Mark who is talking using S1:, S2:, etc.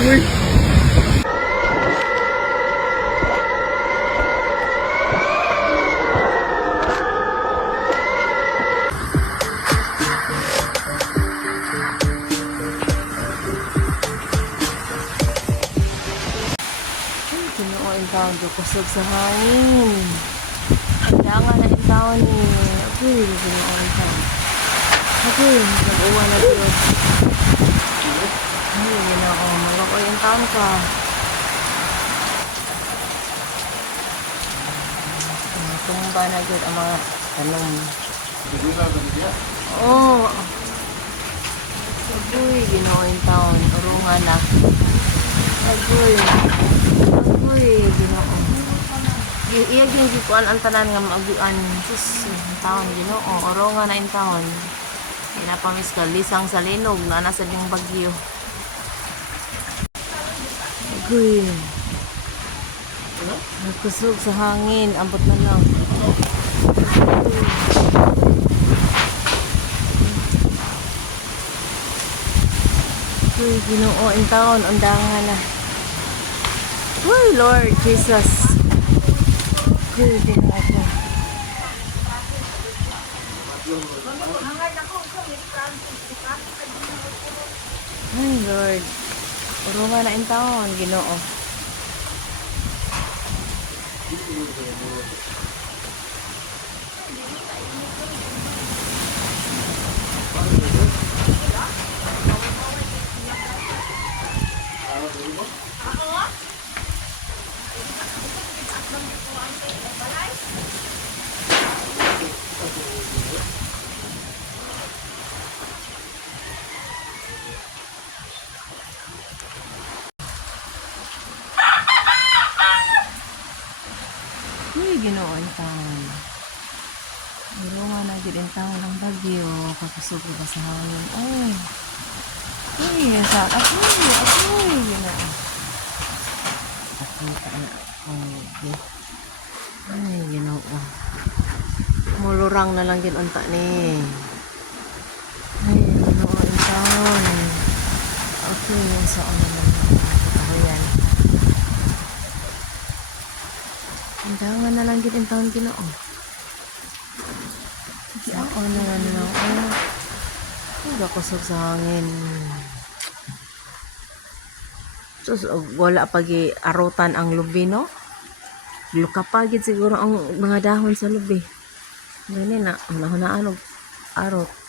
S1: Uy! Tinuoy tawag ko kusog sa hangin. Kailangan na yung tawag ni... Okay, tinuoy tawag. Okay, nag-uwan na yun taon ka. Tumba na dyan ang mga tanong. Oo. Oh. Agoy, ginoo yung taon. Urungan na. Agoy. Agoy, ginoo. I- iya gyud gikuan ang tanan nga maagian sus yung taon Ginoo oro nga na in taon pinapamis ka lisang sa linog na nasa ding bagyo Agoy Nagkusog sa hangin ambot na lang Agoy Ginoo in taon undangan na Uy, Lord Jesus. Good ako. Ay, Lord. Urungan na in taon, ginoo. Uy, ginoo in taon. Urungan na gid taon ng bagyo. Kakusog ko sa hangin. Ay. Uy, sa akoy, akoy, ginoo. Akoy, na. Okay. Ay, ginoo. Mulurang na lang din unta ni. Ay, ginoo in taon. Okay, sa ano lang. Katahuyan. Undangan na lang din ang taon ginoo. Ako na lang na lang. Oh. Nagakusog sa hangin. Sus, og wala pagi arutan ang lubi, no? Luka pagid siguro ang mga dahon sa lubi. Gani na, unahunaan og arot.